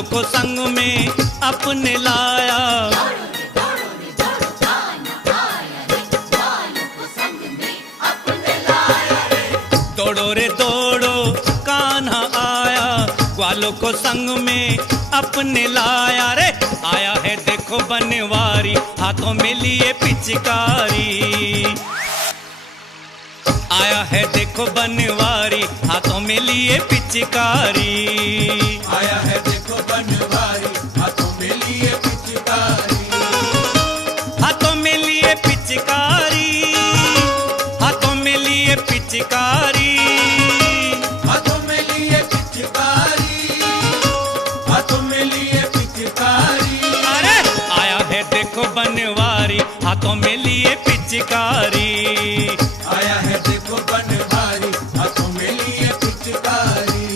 ग्वालों को संग में अपने लाया। दौड़ो रे दौड़ो कान्हा आया, ग्वालों को संग में अपने लाया रे। आया है देखो बनवारी, हाथों में लिए पिचकारी। आया है देखो बनवारी, हाथों में लिए पिचकारी। आया है देखो बनवारी, हाथों में लिए पिचकारी। हाथों में लिए पिचकारी, हाथों में लिए पिचकारी। हाथों में लिए पिचकारी, हाथों में लिए पिचकारी। अरे आया है देखो बनवारी, हाथों में लिए पिचकारी। आया है देखो बनवारी, हाथों में लिए पिचकारी।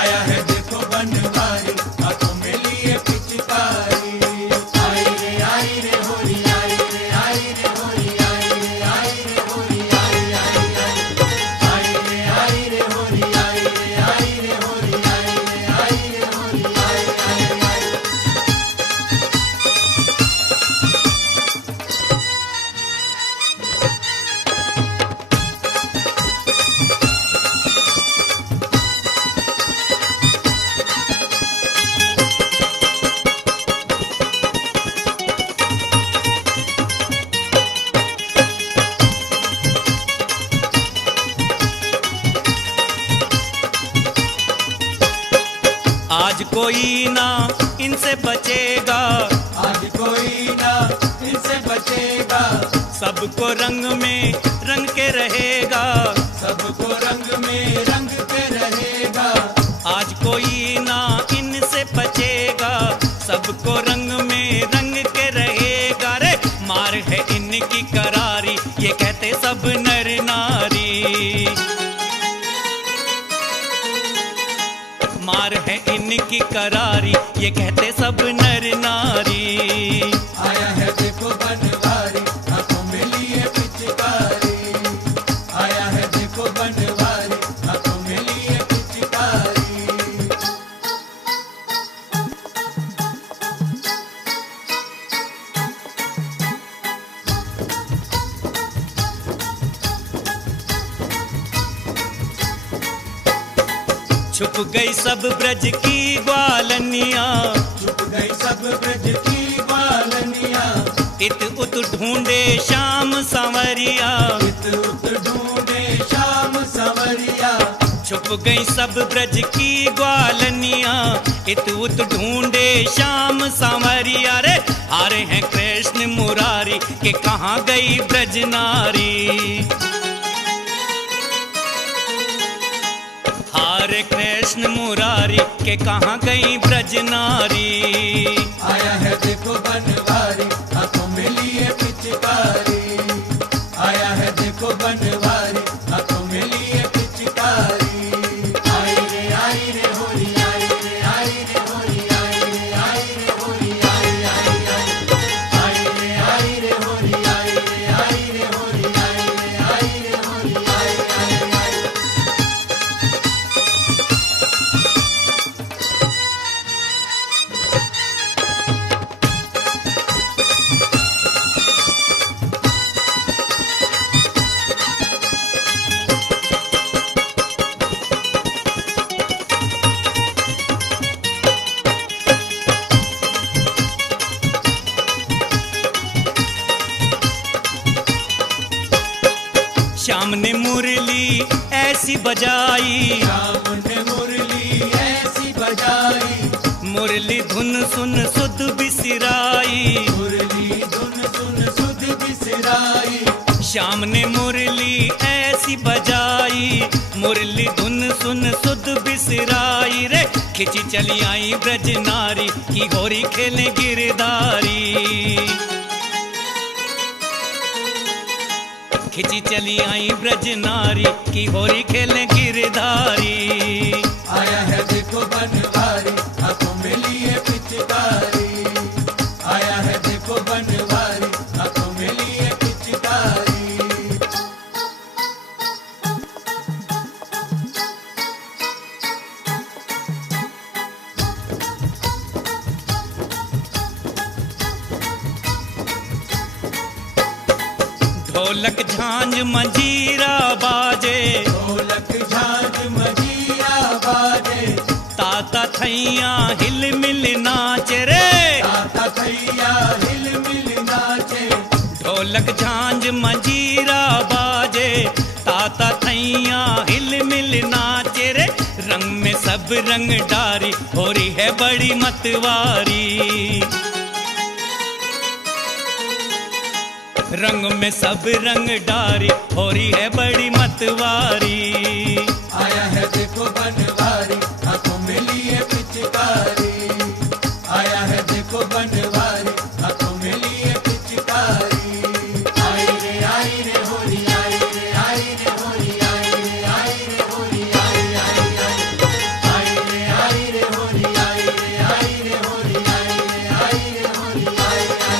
आया है देखो बनवारी, हाथों में लिए पिचकारी। आई रे होली आई रे, आई रे होली आई रे, आई रे होली आई आई आई। आई रे होली आई रे, आई रे होली आई रे, आई रे होली आई आई आई। आज कोई ना इनसे बचेगा, आज कोई ना इनसे बचेगा। सबको रंग में रंग के रहेगा। सबको रंग में रंग के रहेगा। आज कोई ना इनसे बचेगा, सबको रंग में रंग के रहेगा रे। मार है इनकी करारी, ये कहते सब नर नारी। मार है इनकी करारी, ये कहते सब नर नारी। आया है देखो बनवारी, हाथों में लिए पिचकारी। आया है देखो बनवारी, हाथों में लिए पिचकारी। छुप गई सब ब्रज की ग्वालनिया, छुप गई सब ब्रज की ग्वालनिया। इत उत ढूंढे श्याम सांवरिया। इत उत ढूंढे श्याम सांवरिया। छुप गई सब ब्रज की ग्वालनिया, इत उत ढूंढे श्याम सांवरिया रे। आ रहे हैं कृष्ण मुरारी, के कहाँ गई ब्रज नारी। हारे कृष्ण मुरारी, के कहाँ गई ब्रज नारी। आया है देखो बनवारी, हाथों में लिए पिचकारी। आया है देखो बनवारी, हाथों में लिए पिचकारी। आई रे होली आई रे, आई रे होली आई रे, आई रे होली आई आई आई। आई रे होली आई रे, आई रे होली आई रे, आई रे होली आई आई आई। श्याम ने मुरली ऐसी बजाई, श्याम ने मुरली ऐसी बजाई। मुरली धुन सुन सुध बिसराई। मुरली धुन सुन सुध बिसराई। श्याम ने मुरली ऐसी बजाई, मुरली धुन सुन सुध बिसराई रे। खिंची चली आई ब्रज नारी, की होरी खेले गिरधारी। खिंची चली आई ब्रज नारी, की होरी खेले गिरधारी। आया है देखो बनवारी, हाथों में लिए पिचकारी। आया है देखो बनवारी, हाथों में लिए पिचकारी। ढोलक झांझ मंजीरा बाजे, ढोलक झांझ मंजीरा बाजे, ताता थैया हिल मिल नाचे रे, ताता थैया हिल मिल नाचे। ढोलक झांझ मंजीरा बाजे, ताता थैया हिल मिल नाचे रे। रंग में सब रंग डारी हो रही है बड़ी मतवारी, रंग में सब रंग डारी हो रही है बड़ी मतवारी। आया है देखो बनवारी, हाथों में लिए पिचकारी। आया है देखो बनवारी, हाथों में लिए पिचकारी। आई रे होली, आई रे होली, आई रे होली, आई रे होली, आई रे होली, आई रे होली, आई।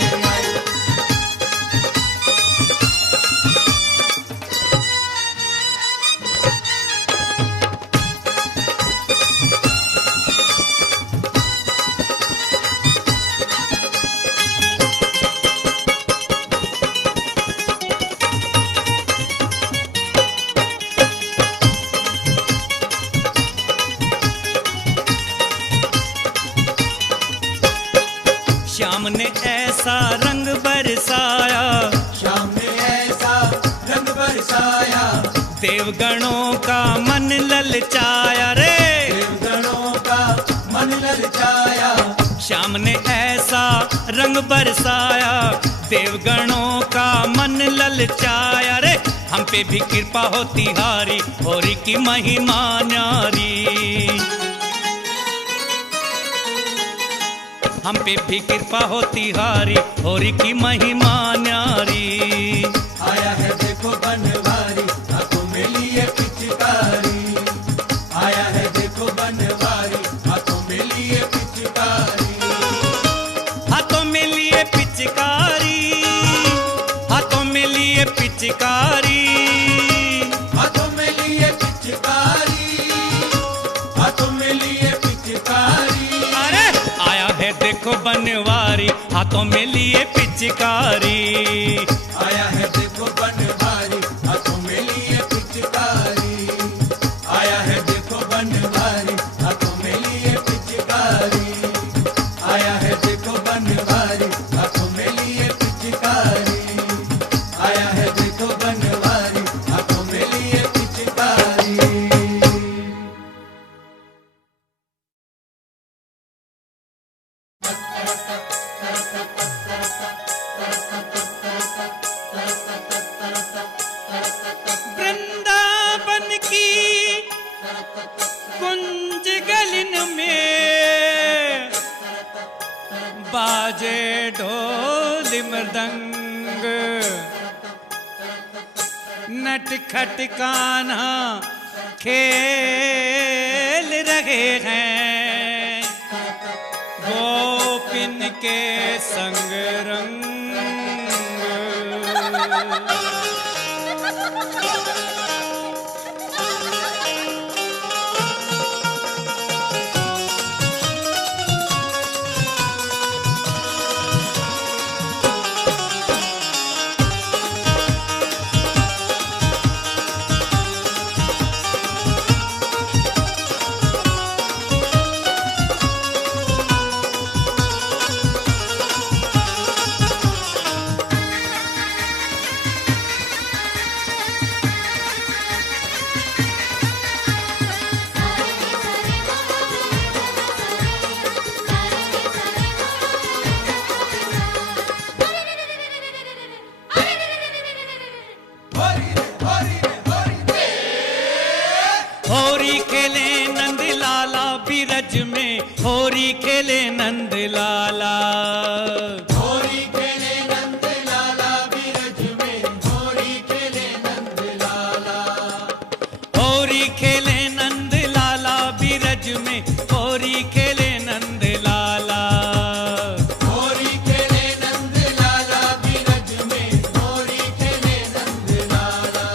श्याम ने ऐसा रंग बरसाया, श्याम ने ऐसा रंग बरसाया, देवगणों का मन ललचाया रे, देवगणों का मन ललचाया। श्याम ने ऐसा रंग बरसाया, देवगणों का मन ललचाया रे। हम पे भी कृपा होती हारी, होरी की महिमा न्यारी, हम पे भी कृपा होती हारी, होरी की महिमा न्यारी। आया है देखो बनवारी, हाथों में लिए पिचकारी। आया है देखो बनवारी, हाथों में लिए पिचकारी। हाथों में लिए पिचकारी, हाथों में लिए पिचकारी, हाथों में लिए पिचकारी, हाथों में लिए पिचकारी। अरे आया है देखो बनवारी, हाथों में लिए पिचकारी। आया है देखो बनवारी, हाथों में लिए पिचकारी। आया है देखो बनवारी, हाथों में लिए पिचकारी। आया है देखो बनवारी, हाथों में लिए पिचकारी। आया है देखो बनवारी, हाथों में लिए पिचकारी। वृंदावन की कुंज गलिन में बाजे ढोल मृदंग, नटखट कान्हा खेल रहे हैं, गोपिन के संग रंग। होरी खेले नंद लाला बिरज में, होरी खेले नंद लाला, होरी खेले नंद लाला बिरज में, होरी खेले नंद लाला। होरी खेले नंद लाला बिरज में, होरी खेले नंद लाला, होरी खेले नंद लाला बिरज में, होरी खेले नंद लाला।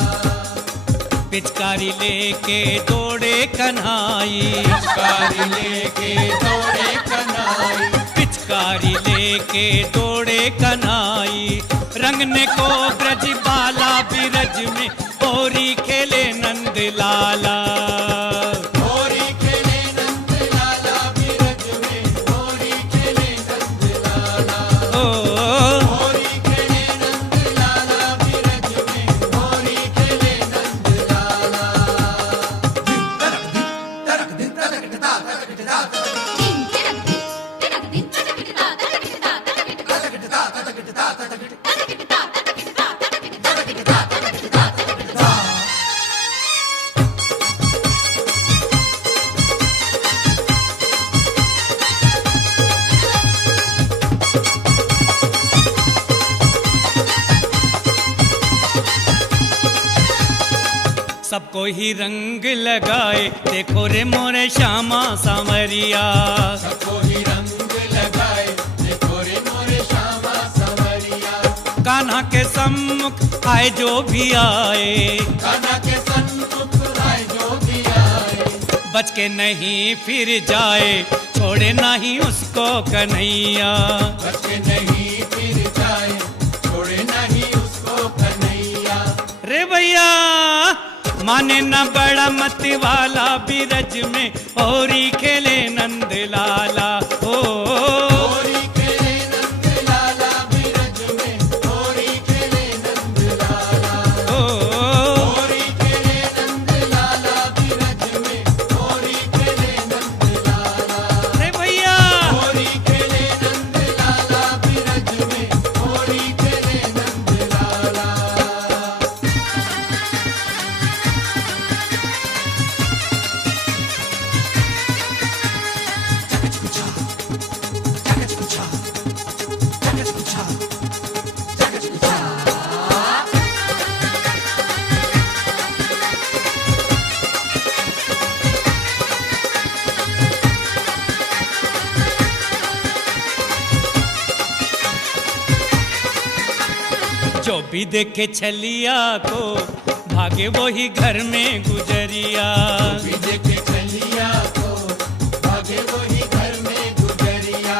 पिचकारी लेके दौड़े कन्हाई, पिचकारी लेके दौड़े कन्हाई, पिचकारी लेके दौड़े कन्हाई, रंगने को ब्रज बाला बिरज में होरी खेले नंद लाला। होरी खेले नंद लाला बिरज में, होरी खेले नंद लाला। ओ होरी खेले नंद लाला बिरज में, होरी खेले नंद लाला। तड़क दिन तड़क ता तड़क ता सबको ही रंग लगाए, देखो रे मोरे श्यामा सांवरिया। सबको ही रंग लगाए, देखो रे मोरे श्यामा सांवरिया। कान्हा के सम्मुख आए जो भी आए, कान्हा के सन्मुख आए जो भी आए, बच के नहीं फिर जाए, छोड़े नहीं उसको कन्हैया। बच के नहीं फिर जाए, छोड़े नहीं उसको कन्हैया। रे भैया माने न बड़ा मत वाला बिरज में होरी खेले नंद लाला। ओ होरी खेले नंद लाला बिरज में, होरी खेले नंद लाला। ओ होरी खेले नंद लाला बिरज में, होरी खेले नंद लाला। रे भैया होरी खेले नंद लाला बिरज में, होरी खेले नंद लाला। जो भी देखे छलिया को भागे वो ही घर में गुजरिया। भी देखे चलिया को भागे वही घर में गुजरिया।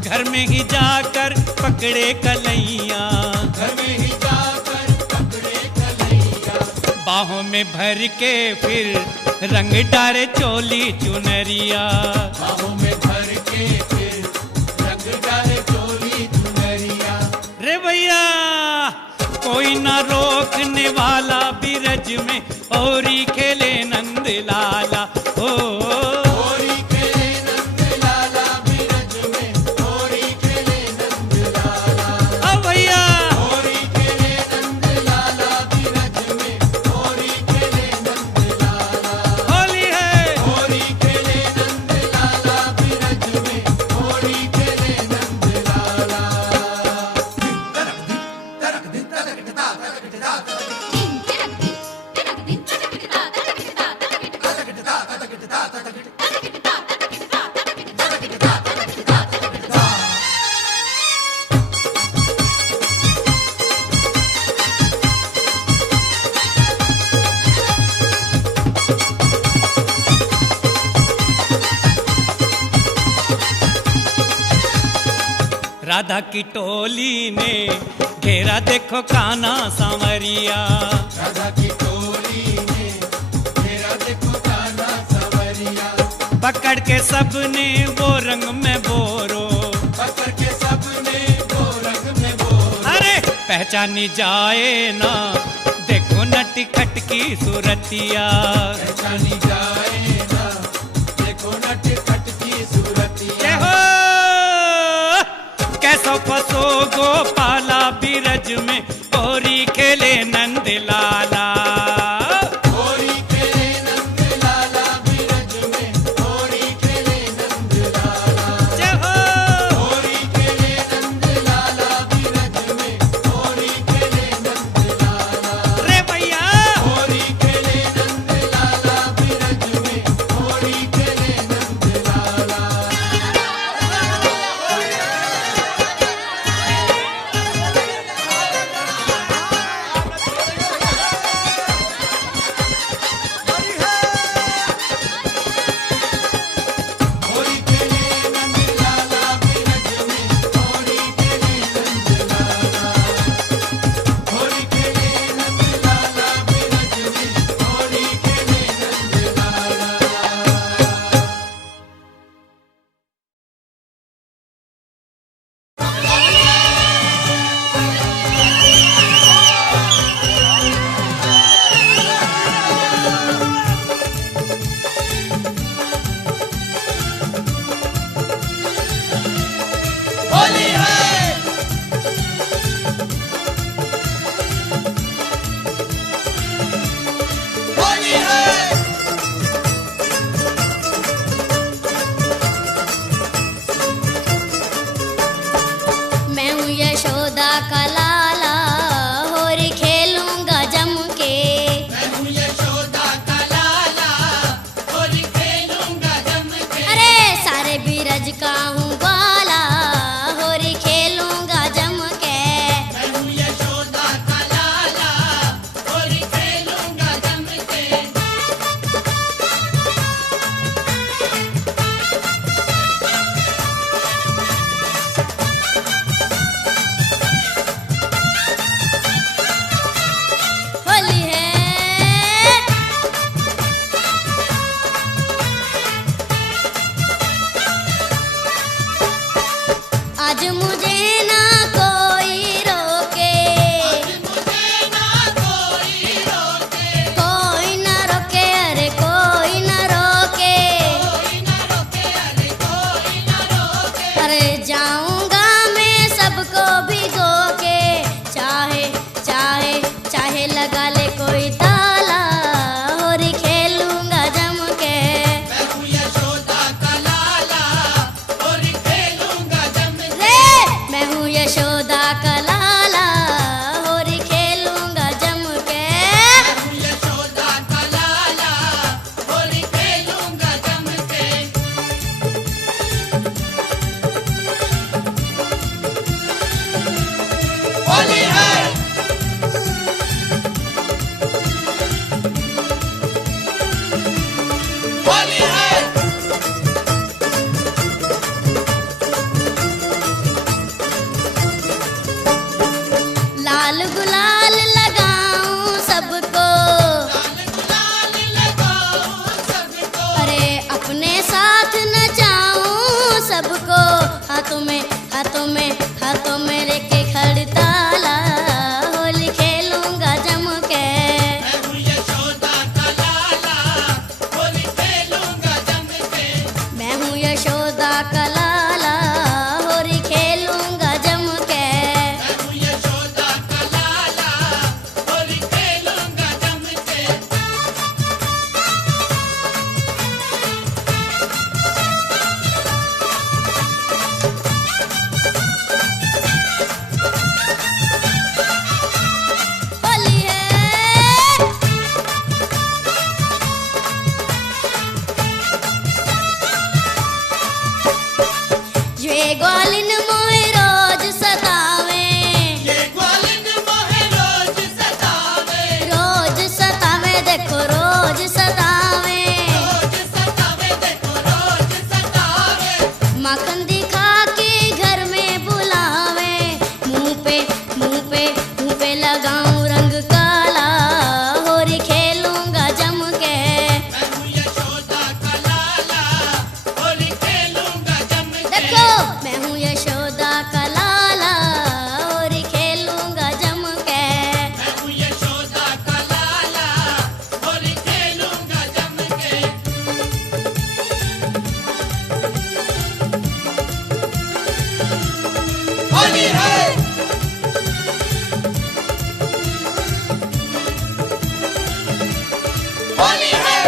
घर में ही जाकर पकड़े कलैया, घर में ही जाकर पकड़े कन्हैया। बाहों में भर के फिर रंग डारे चोली चुनरिया। बाहों में भर के फिर रंग डाले चोली चुनरिया। रे भैया कोई ना रोकने वाला बिरज में होरी खेले नंद लाला। ओ होरी खेले नंद लाला बिरज में, होरी खेले नंद लाला। ओ भैया होरी खेले नंद लाला बिरज में, होरी खेले नंद लाला। होली है। होरी खेले नंद लाला बिरज में, होरी खेले नंद लाला। तड़क दिन तड़क ता तड़क ता राधा की टोली ने घेरा देखो कान्हा सांवरिया। राधा की टोली ने मेरा देखो कान्हा सांवरिया। पकड़ के सबने वो रंग में बोरो, पकड़ के सबने वो रंग में बोल। अरे पहचानी जाए ना देखो नटी खटकी सूरतिया। पहचानी जाए ना देखो नट खटकी सूरतिया। जय हो कैसो फसो गोपाला बिरज में होरी खेले नंद लाला। होरी खेले नंद लाला बिरज में, होरी खेले नंद लाला। जय हो होरी खेले नंद लाला बिरज में, होरी खेले नंद लाला। रे भैया होरी खेले नंद लाला बिरज में, होरी खेले नंद लाला। होली है। लाल गुलाल लगाऊं सबको, लाल लगाओ सबको, अरे अपने साथ नचाऊं सबको। हाथों में हाथों में हाथों में लेके खड़ताला, होली खेलूंगा जम के। मैं हूँ यशोदा का लाला, होली खेलूंगा जम के। मैं हूँ यशोदा का लाला, होली खेलूंगा जम के। मैं हूँ यशोदा का लाला, होली खेलूंगा जम के। होली है। ये ग्वालिन मोहे रोज सतावे, ये ग्वालिन मोहे रोज सतावे, रोज सतावे, देखो रोज सतावे। रोज सतावे, देखो रोज सतावे। माखन दिखा के घर में बुलावे, मुंह पे मुंह पे मुंह पे लगाऊं रंग काला, होली खेलूंगा जम के। मैं हूँ यशोदा का लाला, होली खेलूंगा जम के। देखो मैं हूँ यशोदा का लाला, होली खेलूंगा जम के। मैं हूँ यशोदा का लाला, होली खेलूंगा जम के। होली है। होली है।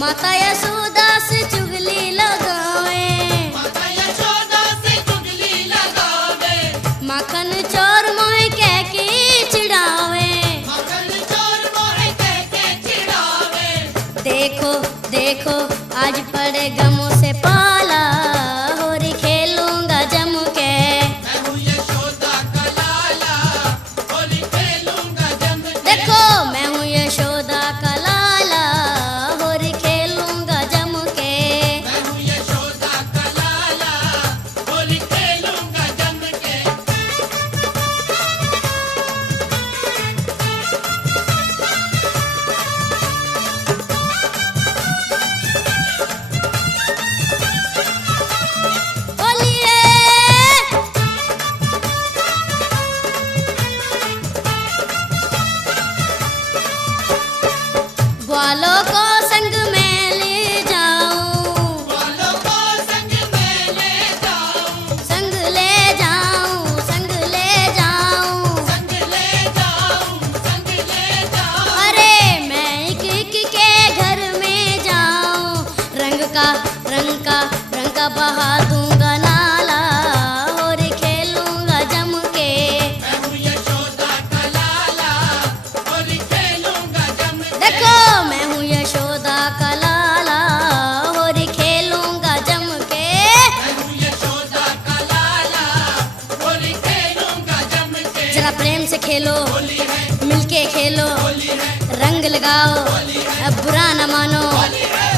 माता यशोदा से चुगली लगावे, माता यशोदा से चुगली लगावे, माखन चोर मोह कह के चिढ़ावे। मगन चोर मोहे कह के चिढ़ावे। देखो देखो आज पड़े गमों से पाला, होली खेलूंगा जम के। मैं हूँ यशोदा का लाला, होली खेलूंगा जम के। देखो मैं हूँ यशोदा का लाला, होली खेलूंगा जम के। मैं हूँ यशोदा का लाला, होली खेलूंगा जम के। होली है। ग्वालों को संग में ले जाऊं, वालों को संग में ले जाऊं, संग ले जाऊं, संग ले जाऊं। संग ले जाऊं, संग ले जाऊं। अरे मैं एक एक के घर में जाऊं, रंग का बहा दूंगा नाला, होली खेलूंगा जम के। मैं हूँ यशोदा का लाला, होली खेलूंगा जम के। देखो मैं हूँ यशोदा का लाला, होली खेलूंगा जम के। मैं हूँ यशोदा का लाला, होली खेलूंगा जम के। जरा प्रेम से खेलो, होली है। मिलके खेलो, होली है। रंग लगाओ, अब बुरा न मानो।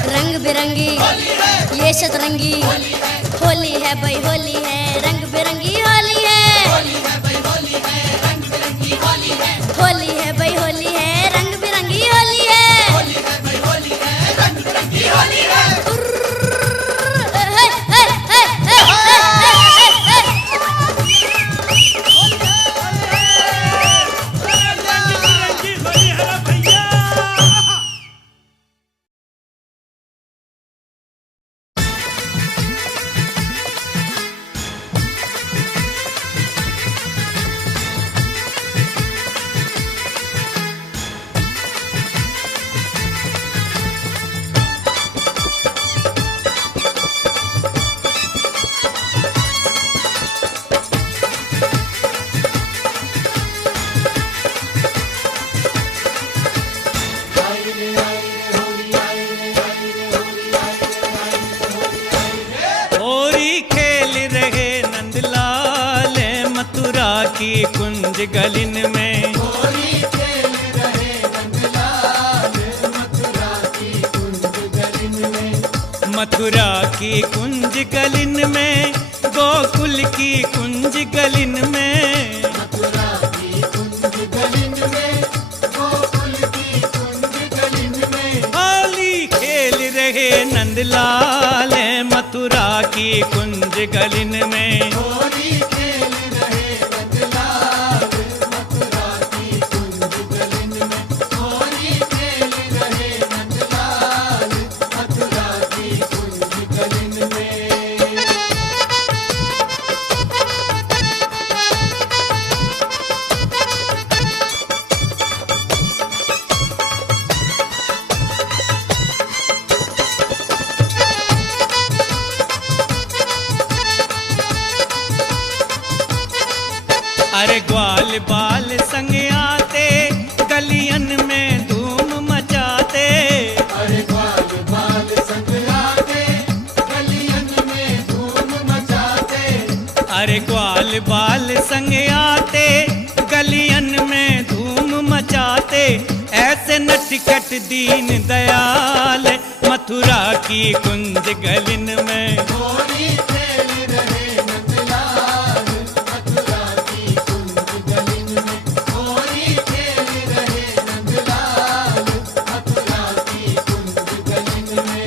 रंग बिरंगी होली है। ये सतरंगी, होली है। होली है भाई होली है, रंग बिरंगी होली है। होली है भाई, होली है, रंग बिरंगी होली है। होली है भाई होली है, रंग बिरंगी होली है। होली है भाई, होली है, रंग बिरंगी होली है। भैया कुंज गलिन में। होली खेल रहे नंदलाल मथुरा की कुंज गलिन में। मथुरा की कुंज गलिन में, गोकुल की कुंज गलिन में। मथुरा की कुंज गलिन में, गोकुल की कुंज गलिन में। होली खेल रहे नंदलाल मथुरा की कुंज गलिन में। होली खेल रहे नंदलाल मथुरा की कुंज गलिन में। होली खेल रहे नंदलाल मथुरा की कुंज गलिन में। अरे ग्वाल बाल संग आते, गलियन में धूम मचाते। अरे ग्वाल बाल संग आते, गलियन में धूम मचाते। अरे ग्वाल बाल संग आते, गलियन में धूम मचाते। ऐसे नटखट दीन दयाल मथुरा की कुंज गलिन में। होली खेल रहे नंदलाल मथुरा की कुंज गलिन में। होली खेल रहे नंदलाल मथुरा की कुंज गलिन में।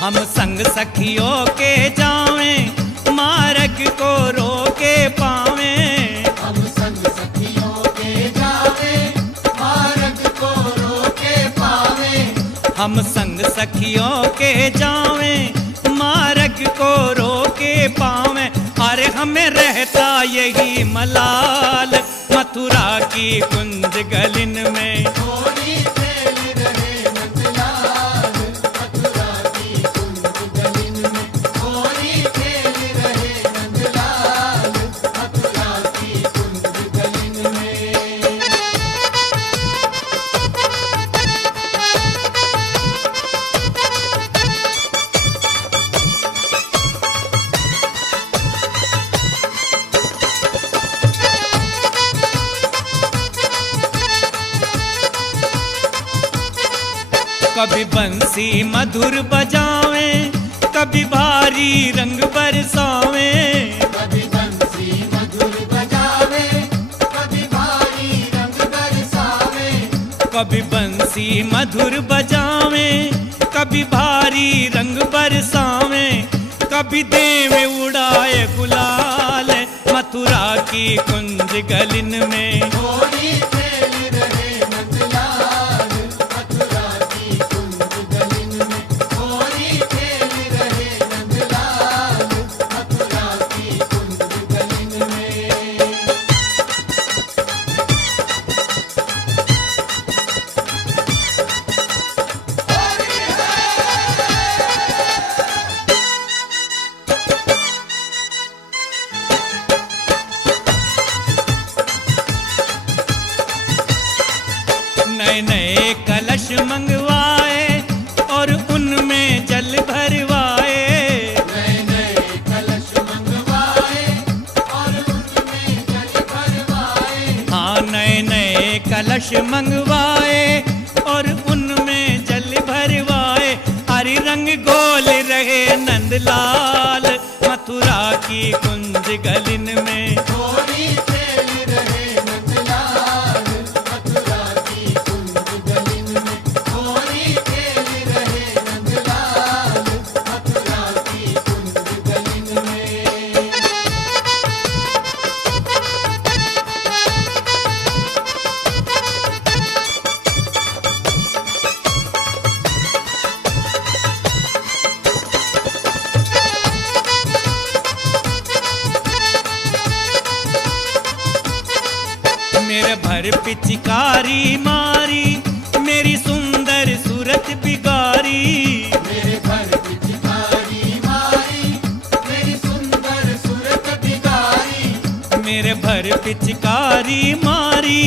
हम संग सखियों के जावें, मार्ग को रोके पावें। हम संग सखियों के जावे, मार्ग को रोके पावे। हम संग सखियों के जावें, मार्ग को रोके पावें। अरे हमें रहता यही मलाल मथुरा की कुंज गलिन में। होली खेल रहे नंदलाल मथुरा की कुंज गलिन में। होली खेल रहे नंदलाल मथुरा की कुंज गलिन में। कभी बंसी मधुर बजावें, कभी भारी रंग बरसावें। कभी बंसी मधुर बजावे, कभी भारी रंग बरसावे। कभी बंसी मधुर बजावें, कभी भारी रंग बरसावें। कभी देवे उड़ाए गुलाल मथुरा की कुंज गलिन में। होली खेल रहे नंदलाल मथुरा की कुंज गलिन में। होली खेल रहे नंदलाल मथुरा की कुंज गलिन में। नए नए कलश मंगवाए और उनमें जल भरवाए। नए नए कलश मंगवाए और उनमें जल भरवाए। हाँ नए नए कलश मंगवाए और उनमें जल भरवाए। हरि रंग गोल रहे नंदलाल मथुरा की कुंज गलिन में। होली खेल रहे नंदलाल मथुरा की कुंज गलिन में। होली खेल रहे नंदलाल मथुरा की कुंज गलिन में। मेरे भर पिचकारी मारी, मेरी सुंदर सूरत बिगारी। मेरे घर पिचकारी मारी, मेरी पिचकारी मारी,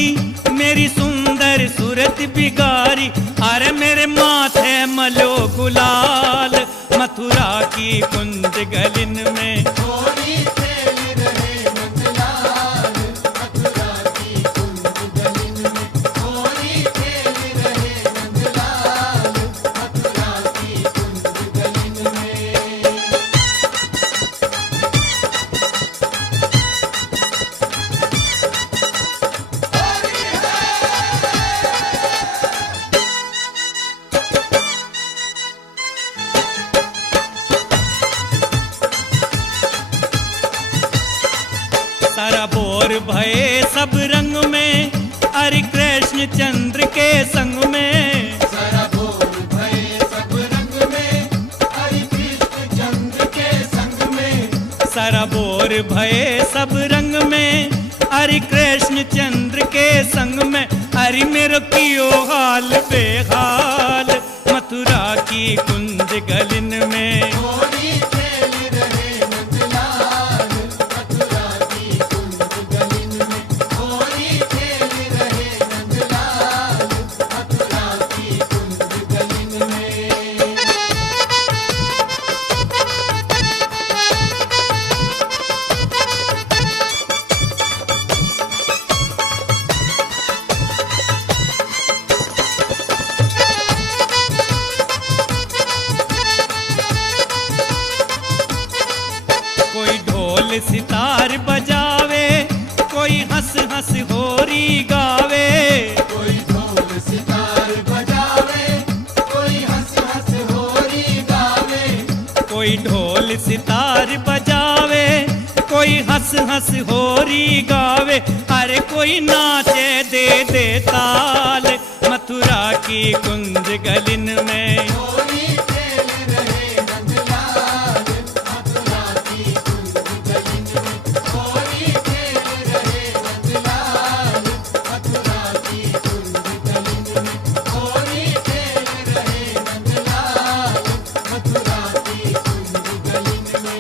मेरी सुंदर सूरत बिगारी। अरे मेरे माथे मलो गुलाल, मथुरा की कुंज गलिन में होली खेल रहे नंदलाल, मथुरा की कुंज गलिन में। होली खेल रहे नंदलाल, मथुरा की कुंज गलिन में। सराबोर भये सब रंग में, हरि कृष्ण चंद्र के संग में। सराबोर भये सब रंग में, हरि कृष्ण चंद्र के संग में। सराबोर भये सब रंग में, हरि कृष्ण चंद्र के संग में। हरि मेरो कियो हाल बेहाल, मथुरा की कुंज गलिन में। होली खेल रहे नंदलाल, मथुरा की कुंज गलिन में। होली खेल रहे नंदलाल, मथुरा की कुंज गलिन में। कोई ढोल सितार बजावे, कोई हंस हंस होरी गावे। कोई ढोल सितार बजावे, कोई हंस हंस होरी गावे। कोई ढोल सितार बजावे, कोई हंस हंस होरी गावे। अरे कोई नाचे दे दे ताल, मथुरा की कुंज गलिन में। होली खेल रहे नंदलाल, मथुरा की कुंज गलिन में। होली खेल रहे नंदलाल, मथुरा की कुंज गलिन में। होली खेल रहे नंदलाल, मथुरा की कुंज गलिन में।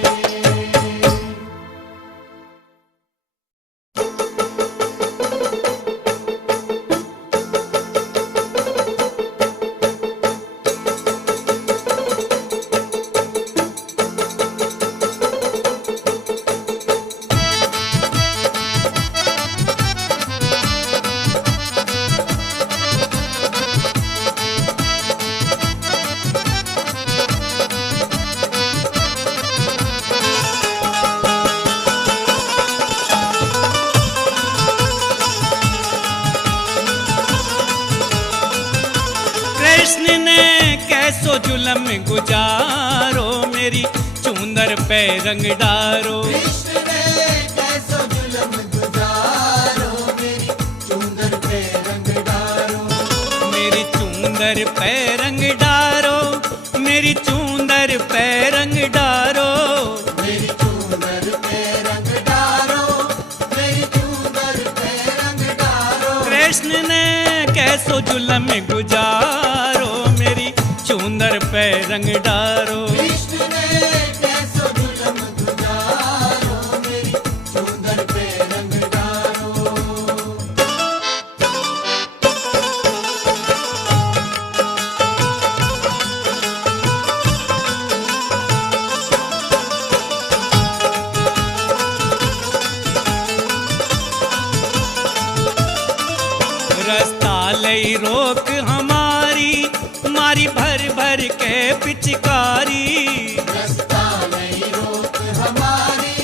कृष्ण ने कैसो जुलम गुजारो, मेरी चूंदर पे रंग डारो। कृष्ण ने कैसो जुलम गुजारो, मेरी चूंदर पे रंग डारो। मेरी चूंदर पे रंग डारो, मेरी चूंदर पे रंग डारो। मेरी चूंदर पे रंग डारो, मेरी चूंदर पे रंग डारो। कृष्ण ने कैसो जुलम गुजारो, मेरी चूंदर पे रंग डारो। कृष्ण ने कैसो जुलम गुजारो, मेरी चूंदर पे रंग डारो। रास्ता लई रोक हमारी, मारी भर भर के पिचकारी। रास्ता नहीं रोक हमारी,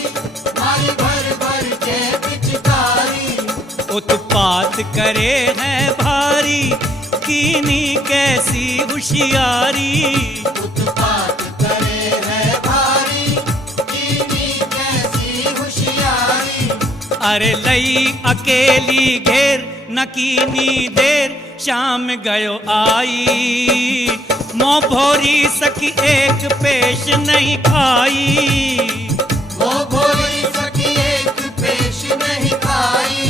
मारी भर भर के पिचकारी। उत्पात करे हैं भारी, कीनी कैसी होशियारी। उत्पात करे है भारी, कीनी कैसी होशियारी। अरे लई अकेली घेर, न कीनी देर, शाम गयो आई। मों भोरी सखी एक पेश नहीं खाई। वो भोरी सखी एक पेश नहीं खाई।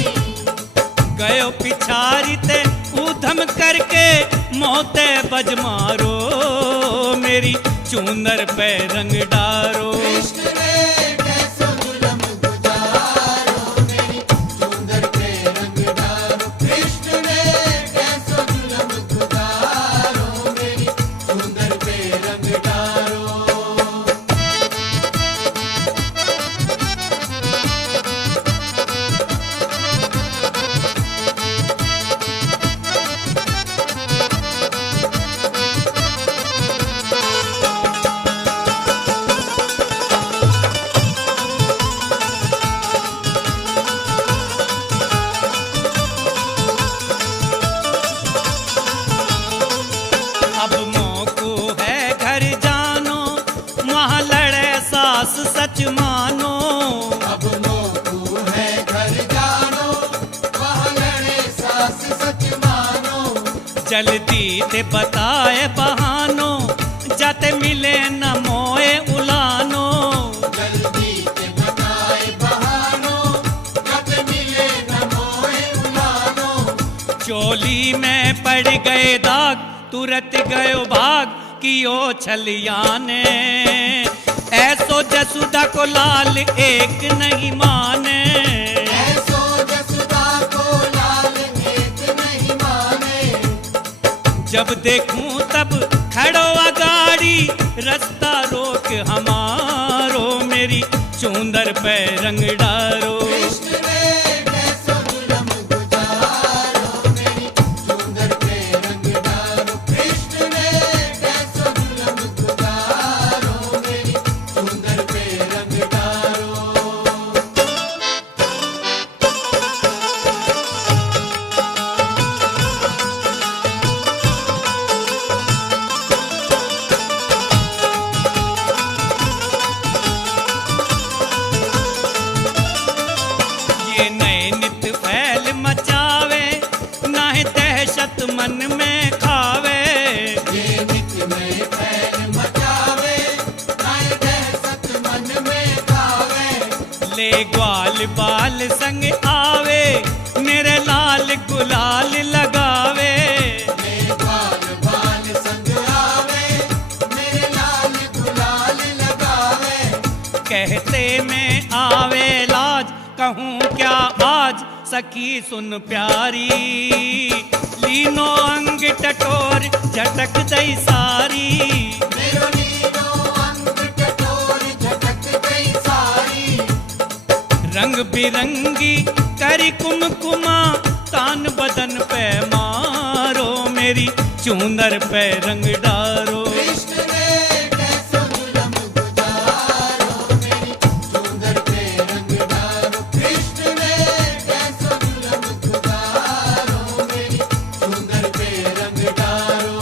गयो पिछारी ते ऊधम करके, मोते बज मारो, मेरी चूंदर पे रंग डारो। कृष्ण ने कैसो जुलम गुजारो, मेरी चूंदर वहाँ लड़े सास सच मानो। अब मोकू है घर जानो, वहाँ लड़े सास सच मानो। जल्दी ते बताए बहानो, जाते मिले न मोए उलानो। जल्दी से बताए बहानो, जब मिले न मोए उलानो। चोली में पड़ गए दाग, तुरत गयो भाग कियो छलिया ने। ऐसो जसुदा को लाल एक नहीं माने। ऐसो जसुदा को लाल एक नहीं माने। जब देखूं तब खड़ो गाड़ी, रास्ता रोक हमारो, मेरी चूंदर पे रंग डारो। कृष्ण ने कैसो जुलम गुजारो, मेरी चूंदर पे रंग डारो। कृष्ण ने कैसो जुलम गुजारो, मेरी चूंदर पे रंग डारो। ये नए नित फैल मचावे, नाहे दहशत मन में खावे। ये नित में फैल मचावे, आए दहशत मन में खावे। ले ग्वाल बाल संग आवे, मेरे लाल गुलाल लगावे। ले ग्वाल बाल संग आवे, मेरे लाल गुलाल लगावे। कहते में आवे लाज, कहूँ क्या आज सखी सुन प्यारी। लीनो अंग टटोर झटक दई सारी। मेरो नीनो अंग टटोर झटक गई सारी। रंग बिरंगी करी कुमकुमा, तान बदन पे मारो, मेरी चूंदर पे रंग डारो। कृष्ण ने कैसो जुलम गुजारो, मेरी चूंदर पे रंग डारो। कृष्ण ने कैसो जुलम गुजारो, मेरी चूंदर पे रंग डारो।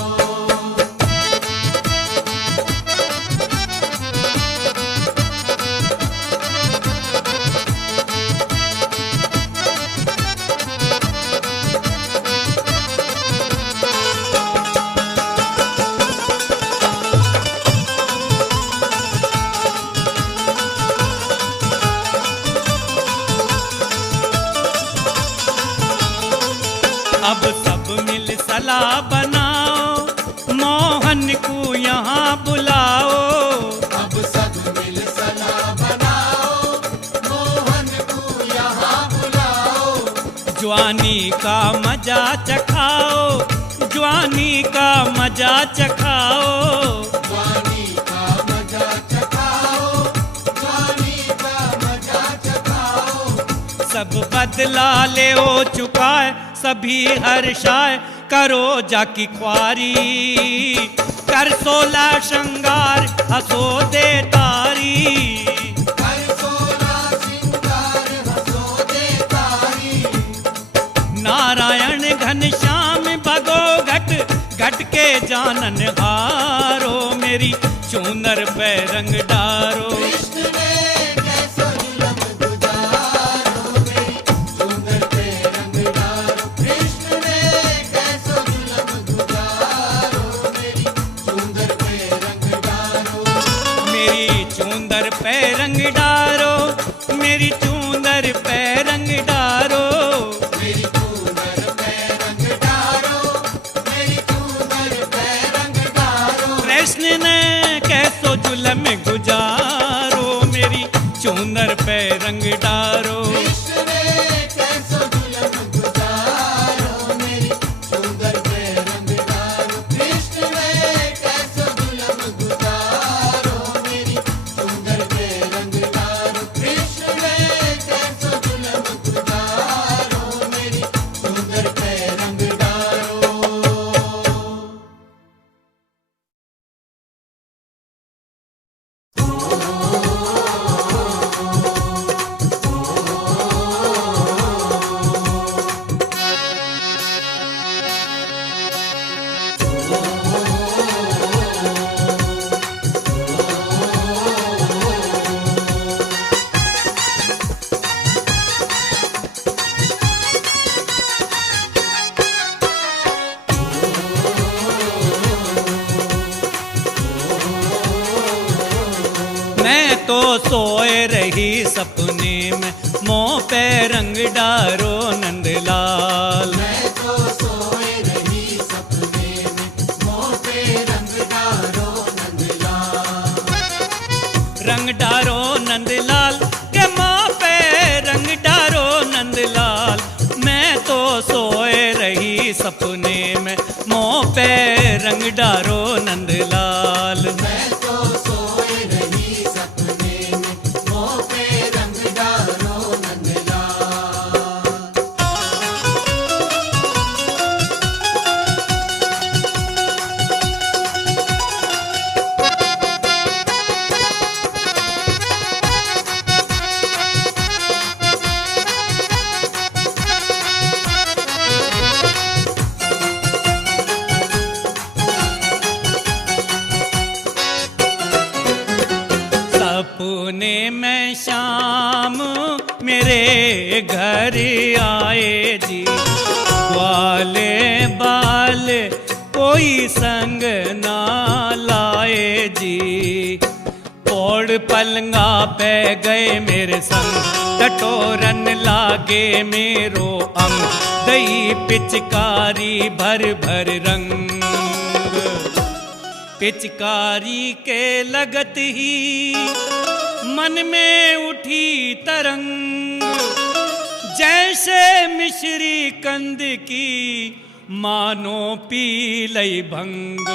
अब सब मिल सलाह बनाओ, मोहन को यहाँ बुलाओ। अब सब मिल सलाह बनाओ, मोहन को यहाँ बुलाओ। जवानी का मजा चखाओ, जवानी का मजा चखाओ। जवानी का मजा चखाओ, जवानी का मजा चखाओ। सब बदला ले ओ चुकाए, सभी हर्षाए करो जाकी ख्वारी। कर 16 श्रृंगार हंसो दे तारी। कर 16 श्रृंगार हंसो दे तारी। नारायण घनश्याम भगो घट, घट के जानन हारो, मेरी चूनर पे रंग डारो। कृष्ण ने कैसो जुलम गुजारो, मेरी चूंदर पे रंग डारो। कृष्ण ने कैसो जुलम गुजारो, मेरी चूंदर पे रंग डारो। मेरी चूंदर पे रंग डारो, मेरी चूंदर पे रंग डारो। मेरी चूंदर पे रंग डारो, मेरी चूंदर पे रंग डारो। कृष्ण ने कैसो जुलम गुजारो, मेरी चूंदर पे रंग डारो। कृष्ण ने तो सोए रही सपने में, मुँह पे रंग डारो नंदलाल। मैं तो सोए रही सपने में, मुँह पे रंग डारो नंदलाल। रंग डारो नंदलाल के मुँह पे रंग डारो नंदलाल। मैं तो सोए रही सपने में, मुँह पे रंग डारो नंदलाल। मैं तो सोए रही सपने में, मुँह पे रंग डारो नंदलाल। सपने में शाम मेरे घर आए जी, ग्वाले बाल कोई संग ना लाए जी। ओढ़ पलंगा पे गए मेरे संग, टटोरन लागे मेरो अंग। दई पिचकारी भर भर रंग, पिचकारी के लगत ही मन में उठी तरंग। जैसे मिश्री कंद की मानो पी लई भंग,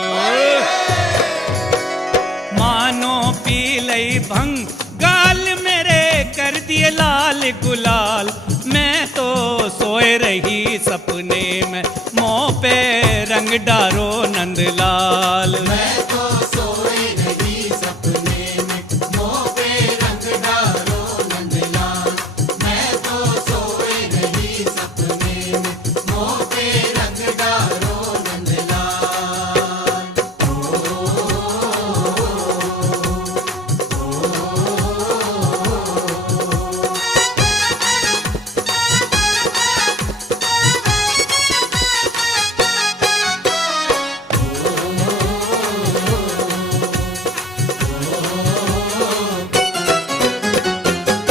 मानो पी लई भंग। गाल मेरे कर दिए लाल गुलाल। मैं तो सोए रही सपने में, मुँह पे रंग डारो नंदलाल। मैं तो सोए रही सपने में, मुँह पे रंग डारो नंदलाल। मैं तो सोए रही सपने में, मुँह पे रंग डारो नंदलाल।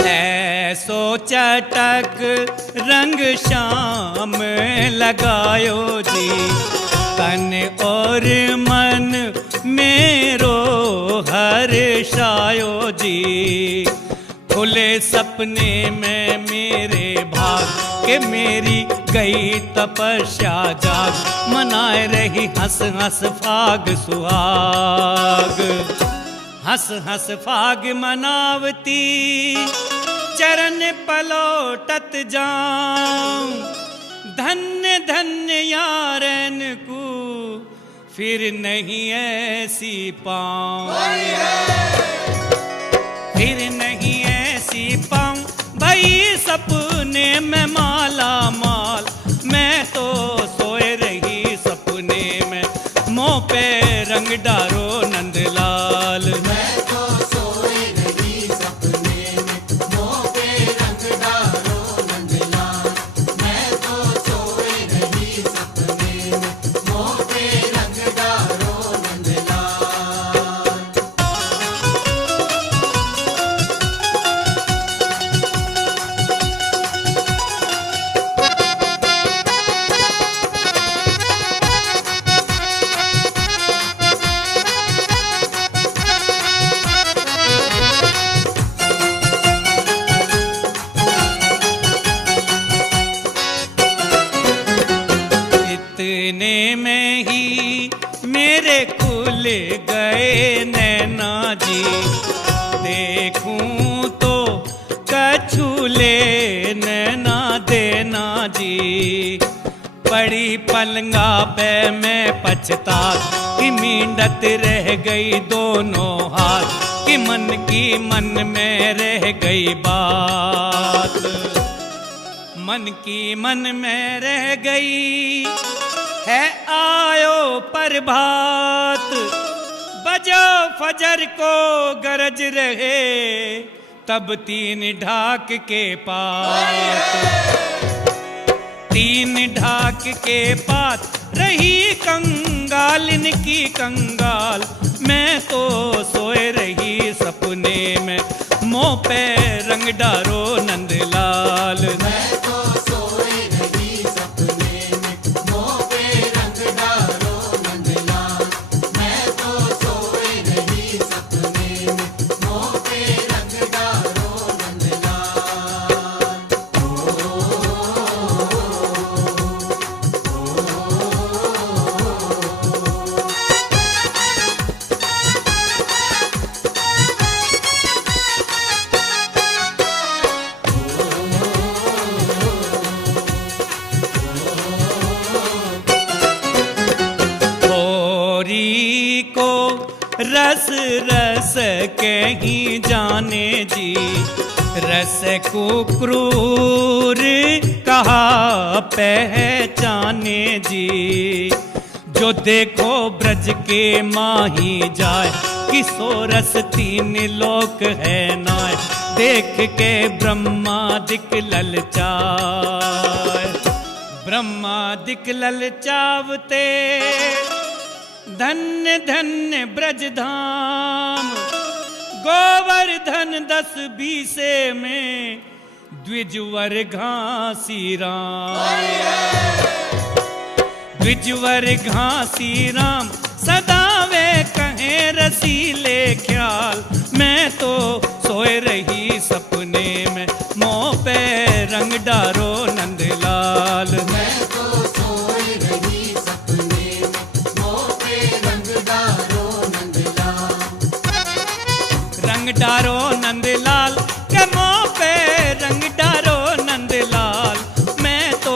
ऐसो चटक रंग शाम लगायो जी, तन और मन मेरो हर्षायो जी। खुले सपने में मेरे भाग के मेरी गई तपस्या जाग। मनाए रही हंस हंस फाग सुहाग, हंस हंस फाग मनावती। चरण पलोटत जाऊं, धन्य धन्य यारन को फिर नहीं ऐसी पाऊं, फिर नहीं ऐसी पाऊं। भई सपने में माला माल। मैं तो सोए रही सपने में, मुँह पे रंग डारो नंदलाल। मैं तो सोए रही सपने में, मुँह पे रंग डारो नंदलाल। मैं तो सोए रही सपने में, मुँह पे रंग डारो नंदलाल। इतने में ही मेरे खुल गए नैना जी। देखूं तो कछु ले नैना देना जी। पड़ी पलंगा पे मैं पछता कि मींडत रह गई दोनों हाथ। कि मन की मन में रह गई बात, मन की मन में रह गई है। आयो प्रभात, बजो फजर को गरज रहे, तब तीन ढाक के पात, तीन ढाक के पात रही कंगालिन की कंगाल। मैं तो सोए रही सपने में, मुंह पे रंग डारो नंदलाल। मैं तो सोए रही सपने में, मुंह पे रंग डारो नंदलाल। मैं तो सोए रही सपने में, मुंह पे रंग डारो नंदलाल। होरी को रस रस कहीं जाने जी, रस को क्रूर कहा पहचाने जी। जो देखो ब्रज के माही जाए, किसो रस तीन लोक है नाय। देख के ब्रह्मादिक ललचाए, ब्रह्मादिक ललचावते। धन्य धन्य ब्रज धाम, गोवर्धन 10-20 में द्विजवर घासी राम। द्विजवर घासी राम, सदा वे कहें रसीले ख्याल। मैं तो सोए रही सपने में, मुंह पे रंग डारो नंदलाल। मैं तो सोए रही सपने में, मुंह पे रंग डारो नंदलाल। रंग डारो नंदलाल के मुंह पे रंग डारो नंदलाल। मैं तो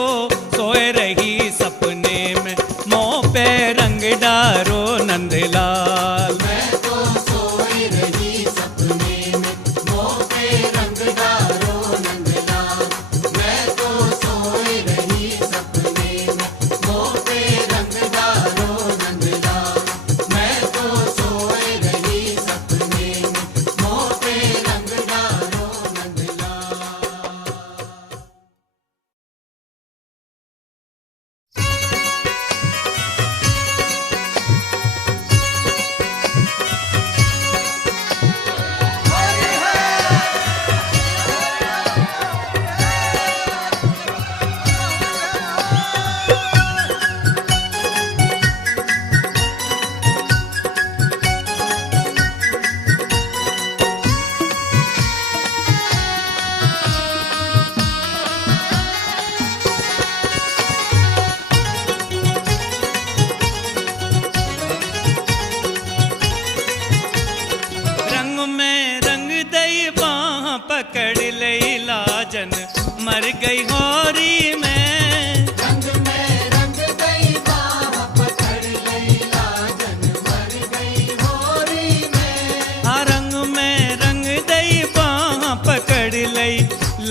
सोए रही सपने में, मुंह पे रंग डारो नंदलाल। मैं तो सोए रही सपने में, मुंह पे रंग डारो नंदलाल। मैं तो सोए रही सपने में, मुंह पे रंग डारो नंदलाल। मैं तो सोए रही सपने में, मुंह पे रंग डारो नंदलाल। रंग में रंग दई बाह पकड़ लई लाजन, मर गई होरी में। रंग में रंग गई बाह पकड़ लई लाजन, मर गई होरी में। हाँ रंग में रंग दई बाह पकड़ लई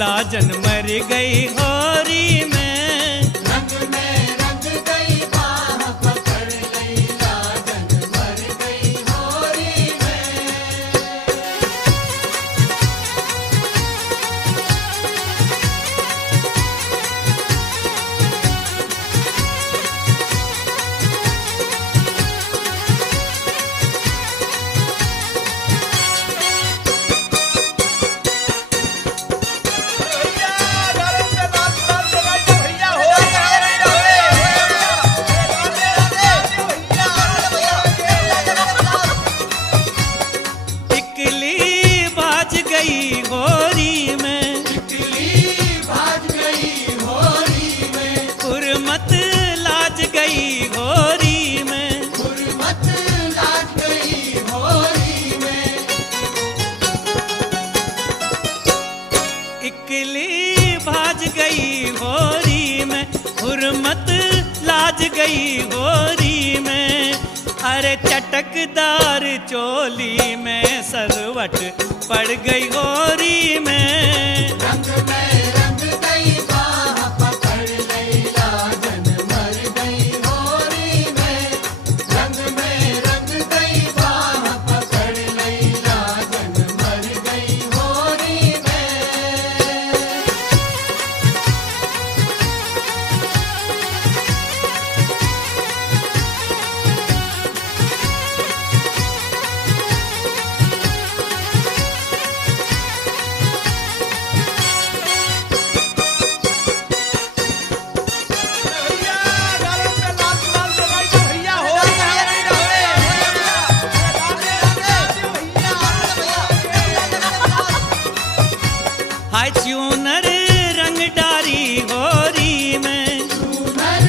लाजन, मर गई होरी में। रंग में रंग गई बाह पकड़ लई लाजन, मर गई होरी में। टिकली बाज गई होरी में, टिकली भाज गई होरी में। हुर्मत लाज गई होरी में। हुर्मत लाज गई होरी में। इकली भाज गई होरी में, हुर्मत लाज गई होरी में। अरे चटकदार चोली में सरवट पड़ गई होरी में। रंग में रंग गई बाह पकड़ लई लाजन, मर गई होरी में। रंग में रंग गई बाह पकड़ लई लाजन, मर गई होरी में। हाय चूनर रंग डारी होरी में, चूनर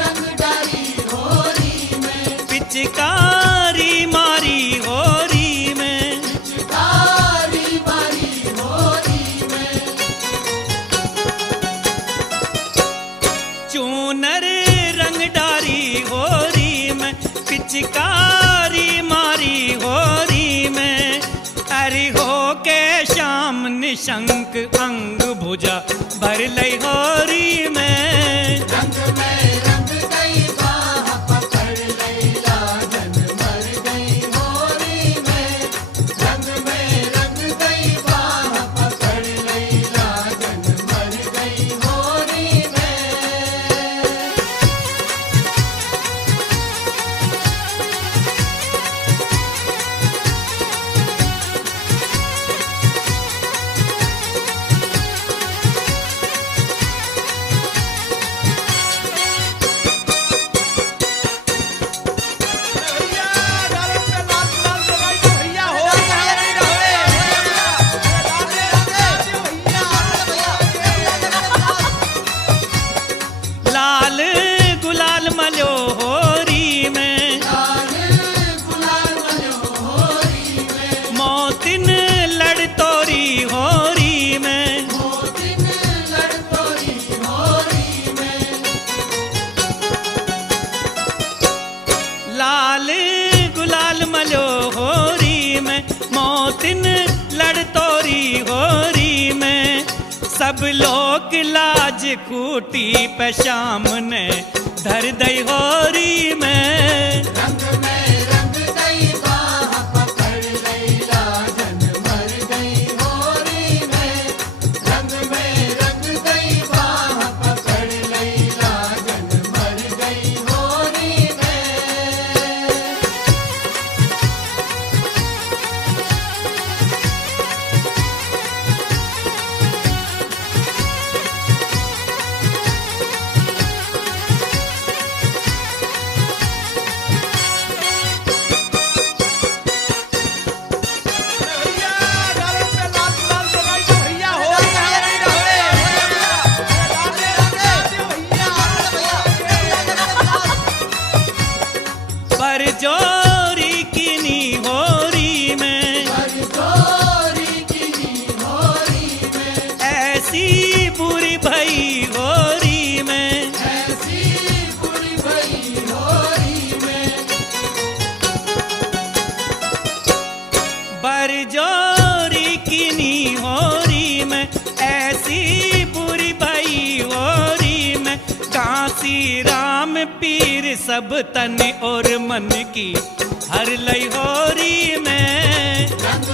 रंग डाली होरी में, पिचकारी मारी होरी में, पिचकारी मारी होरी में, चूनर रंग डारी होरी में, पिचकारी मारी होरी में। अरे हो के श्याम निशंक अंग भुजा भर लई होरी में। रंग गई बाह पकड़ लई लागन मर गई होरी में, रंग गई बाह पकड़ लई लागन मर गई होरी में। लाल गुलाल मलो होरी में, लाल गुलाल मलो होरी में, मोतिन लड़ तोरी होरी में, मोतिन लड़तोरी होरी में, लाल गुलाल मलो होरी में, मोतिन लड़ तोरी होरी में। सब लोग लाज कूटी पे शाम ने धर दई होरी में। रंग गई बाह पकड़ लई लागन मर गई होरी में, रंग गई बाह पकड़ लई लागन मर गई होरी में। पर जोरी किनी होरी में, गोरी की होरी में, ऐसी बुरी भई होरी में। ऐसी बुरी भई होरी में, बरजोरी किनी होरी में, ऐसी बुरी भई होरी में। काशी राम पीर सब तन और मन की हर लई होरी में। रंग